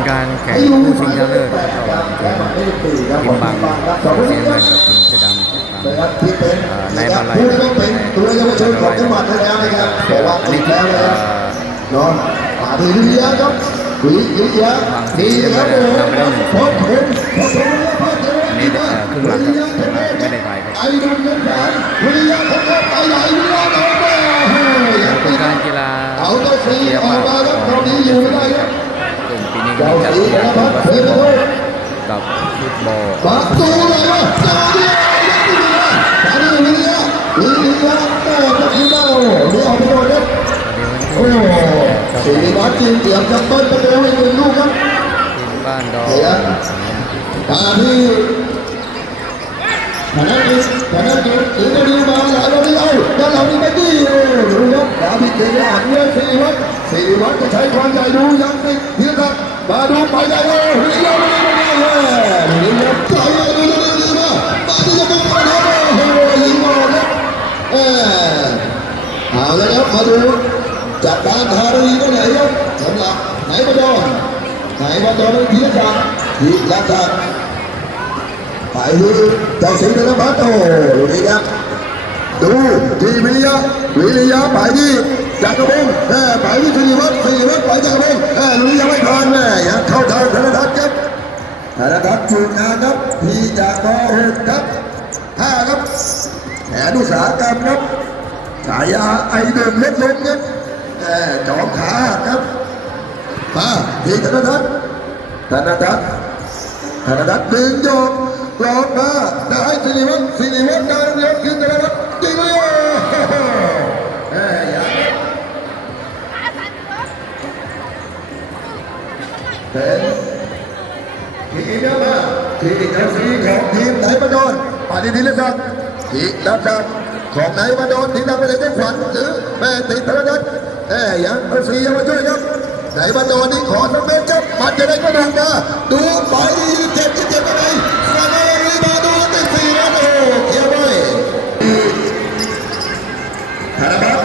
เป็นการแข่งผู้ชิงชนะเลิศระหว่างทีมทีมบางสีน้ำเงินกับทีมเสดำครับที่เป็นาในบาลัยนตัวเยาวชนของจังหวัดเลยนะครับแต่ว่าอันตินี้ดแล้วนะครับนอนป่าดีวิทยาครับวิทยาดีครับผม ฟุตบอลประตูเลยว่าจาดีจาดีวิทยาวิทยาแต่ก็คือเราเดี๋ยวเอาไปโดนครับโอ้สีวัดจีนเกือบจะเบิ้ลไปแล้วอีกหนึ่งลูกครับทีมบ้านดอเสียตาที่ธนกิจธนกิจถึงจะดีมาหลายวันนี้เอาด้านหลังนี่ไม่ดีดูครับดาวิดเทียอ่านเงื่อนสีวัดสีวัดจะใช้ความใหญ่ดูยังติดเทียครับมาดูไปได้เลยเฮีย เอาเลยครับมาดูจากการทารีก็ไหนครับสำหรับไหนมาดอนไหนมาดอนธีรศักดิ์ธีรศักรไปดูเจ้าสิงห์ธนพัฒน์โอ้ดูนี่ครับดูทีวิริยะวิริยะไปที่จักรพงศ์แม่ไปที่สิริวัฒน์สิริวัฒน์ไปจักรพงศ์แม่ลุยยังไม่ผ่านแม่ยังเข้าทางธนทัศน์ครับธนทัศน์จูงานครับที่จากกหกครับห้าครับ นอุตสาหกรรมครับฉายาไอเดิมเล็ดลงครับแม่จอมขาหักครับมาทีธนทัศน์ธนทัศน์ธนทัศน์ดึงโยกหลอกมาได้สิริวัฒน์สิริวัฒน์การเรียนขึ้นธนทัศน์ยิงเลยแม่ยังเป็นทีเดียวมาทีเจ้าสีของทีมไหนมาโดนปาฏิทินเลยครับ ทีดับดับของไหนมาโดนทีดับไปเลยเจ้าขวัญหรือแม่ติดธนทัศน์เอ้ยังเอาสียังมาช่วยครับไหนมาโดนนี่ขอสักเม็ดครับมันจะได้ก็ดังมาดูไปเจ็บเจ็บอะไรสานารีมาโดูติดสี่แล้วโอ้เขียวไว้ธนบัตร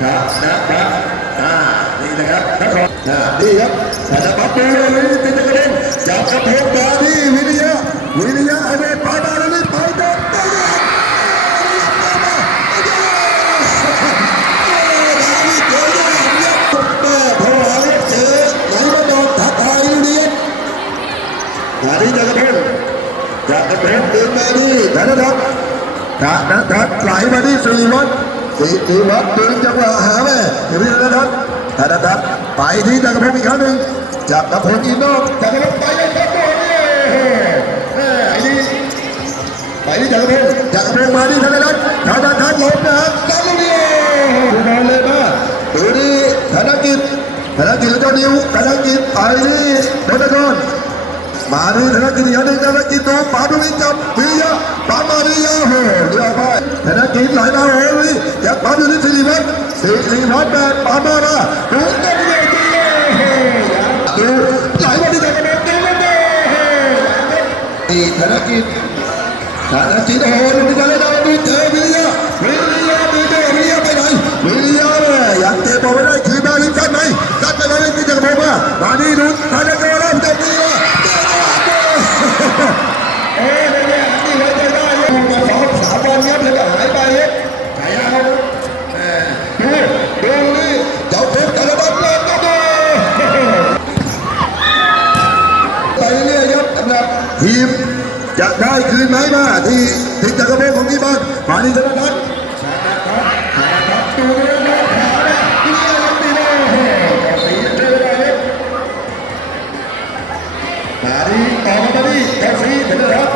ครับนะครับอ่านี่นะครับนครอ่านี่ครับธนบัตรดูเลยติดกระเด็นจับกระเพกมาที่วิริ ที่ธนทัศน์ธนทัศน์ไหลมาที่สีวัดสีวัดดึงจังหวะหาแม่อยู่ที่ธนทัศน์ธนทัศน์ไปที่จักรพงศ์อีกครั้งหนึ่งจักรพงศ์อีนอกจักรพงศ์ไปเลยครับโอ้ยแม่ไอ้นี่ไปที่จักรพงศ์จักรพงศ์มาที่ธนทัศน์ธนทัศน์หลบนะครับจักรพงศ์ดูนอนเลยมาดูนี่ธนกิจธนกิจแล้วเจ้านิวธนกิจไปที่ธนกร มาดีธนกิจอย่างนี้ธนกิจตัวปาดุวิจับวิยะปามาริยาโหเรือไปธนกิจไหลมาโหวิอยากปาดุที่สิริวัฒน์สิริวัฒน์แบบปามาราดูกันเลยดูไหลมาที่ธนกิจดูกันเลยนี่ธนกิจธนกิจโหดูกันเลยดูเจวิยะวิริยะดูเจวิริยะไปไหนวิริยะอยากเตะบอลไม่ได้คือมาลิกันไหมกันไปเลยที่จะบอกว่ามาดีดูธนกิจเริ่มจับดีแล้ว เอ้ยเนี่ยนี่เราจะได้ยังมาสองสามวันเงี้ยเลยก็หายไปเลยใครเอาเออดูดูนี่เจ้าเพชรกระดับเลิศก็ดูไปเรื่อยครับสำหรับ ทีมจะได้คืนไหมมาที่ทีมจักรพงศ์ของที่บ้านมานีธนทัศน์ธนทัศน์ธนทัศน์ดูนะขาเนี่ยที่นี่ยังดีเลยสีเท่ได้เลยมาดีต่อมามาดีแท็กซี่ถึงแล้ว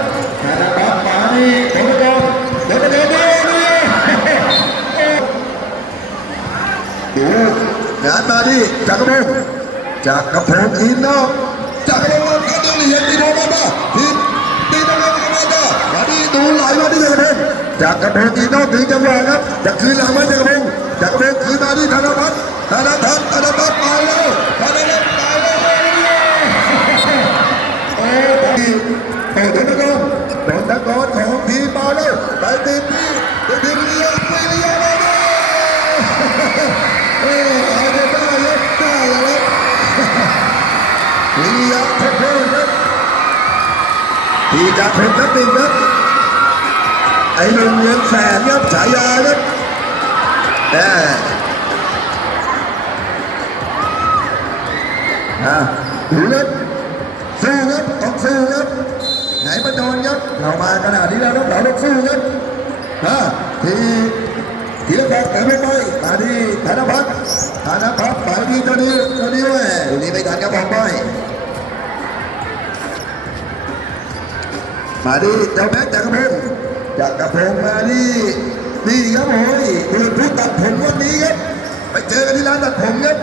ธนาคารมาดีธนาคารธนาคารดีดีดูงานมาดีจักรพงศ์จักรพงศ์อินนอกจักรพงศ์กันดูนี่ยังดีโดนมาบ้าทีตีตะวันกันมาบ้ามาดีดูไหลมาดี จักรพงศ์จักรพงศ์อินนอกถึงจังหวะครับจะคืนหลังมาจักรพงจักรพงคืนมาดีธนพัฒน์ธนพัฒน์ธนพัฒน์ไปแล้วธนพัฒน์ไปแล้วโอ้ทีโอ้ธนกรโดนตะกอนของทีมมาแล้วไปติดที่ติดทีมเรียวิริยามาแล้วเออเอาได้ได้แล้วได้แล้ววิริยะเทพครับที่จะเป็นนักบินครับ ไอ้หนุ่มเงินแสนครับฉายาครับแน่อะดูครับสู้ครับต้องสู้ครับไหนมาโดนครับเรามาขนาดนี้แล้วครับเราต้องสู้ครับอะทีทีละแบบแต่ไม่ไปมาที่ธนพัฒน์ธนพัฒน์ไปที่ตัวนี้ตัวนี้เว้ยตัวนี้ไม่ทันครับบอกไปมาที่เจ้าแม็กจักรพง ศ์จักรพงศ์มาที่นี่ครับโอ้ยคือผู้ตัดผมวันนี้ครับ ไปเจอกันที่ร้านตัดผมครับ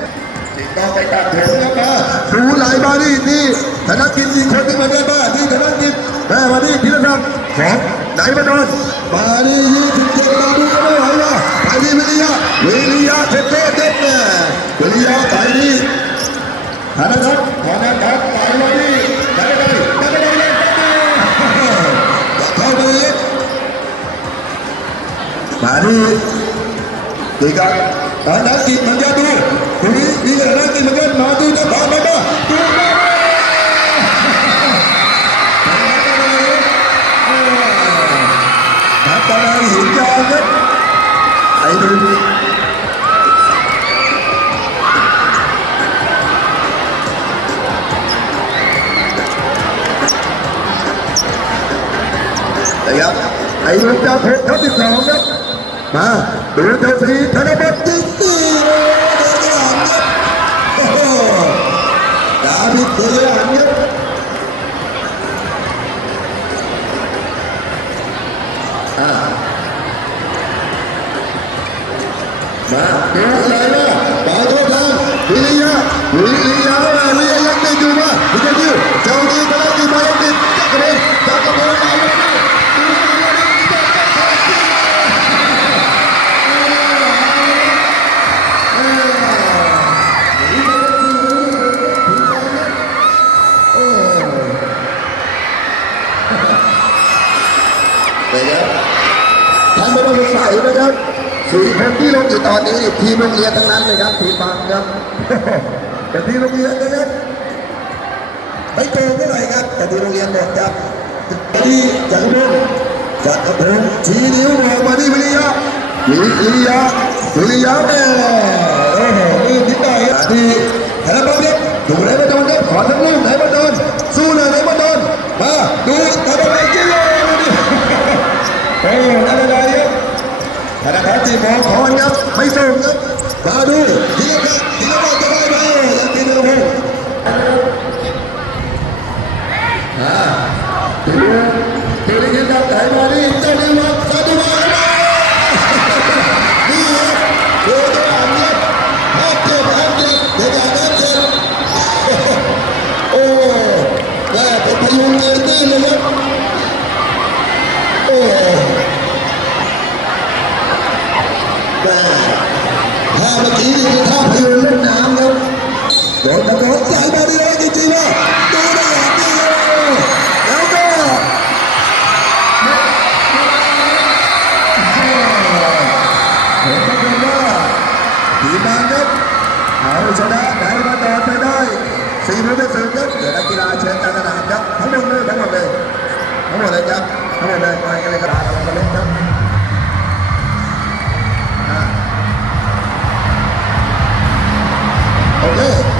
ติดต่อไปตัดผมครับมาดูไหลมานี่นี่ธนกิจอีกคนที่มาได้บ้านที่ธนกิจแม่มานี่พิรศักดิ์ของไหนมาโดนมานี่ยี่สิบเจ็ดมาดูก็ไม่ไหวว่ะไปนี่วิริยะวิริยะเทพเทพเทพเนี่ยวิริยะไปนี่ธนทัศน์ธนทัศน์ กันธนกิจมันจะดูตรงนี้นี่ธนกิจมันก็มาดูจะผ่านมาบ้าดูมาทับตาหินยาวครับไอ้ดูนะครับไอ้ลูกจะพบทับที่สองครับมาดูเจ้าสีธนบัตรติ๊กตี้โอ้เดียร์ครับ โอ้โหดาบิดเดียร์ครับอ่ามา สี่คนที่ลงอยู่ตอนนี้ทีมโรงเรียนทั้งนั้นเลยครับทีมบางครับแต่ทีมโรงเรียนนะครับไม่เกงเท่าไหร่ครับ แต่ทีมโรงเรียนหมดครับที่จากรพงศ์จักรพงศ์ชี้นิ้วบอกมาที่วิริยะวิริยะวิริยะแม่โอ้โหนี่นิดหน่อยครับที่ธนบัตรเนี่ยดูไหนมาโดนครับขอทั้งลูกไหนมาโดนสู้หน่อยไหนมาโดนมาดูธนบัตรกินเลยดิ โอ้นั่นอะไรครับธนาคารจีบอข อครับไม่ส่งครับมาดู คือท่าพยูนเล่นน้ำครับโดนตะโกนใจมาดีเลยจริงๆว่าดูได้อย่างนี้เลยแล้วก็เห็นตะโกนว่าทีมงานครับเอาชนะไหนมาต่อไปได้สี่ประตูสิบครับเดี๋ยวนักกีฬาเชิญการสนามครับทั้งหมดเลยทั้งหมดเลยทั้งหมดเลยครับทั้งหมดเลยไปกันเลยครับ เ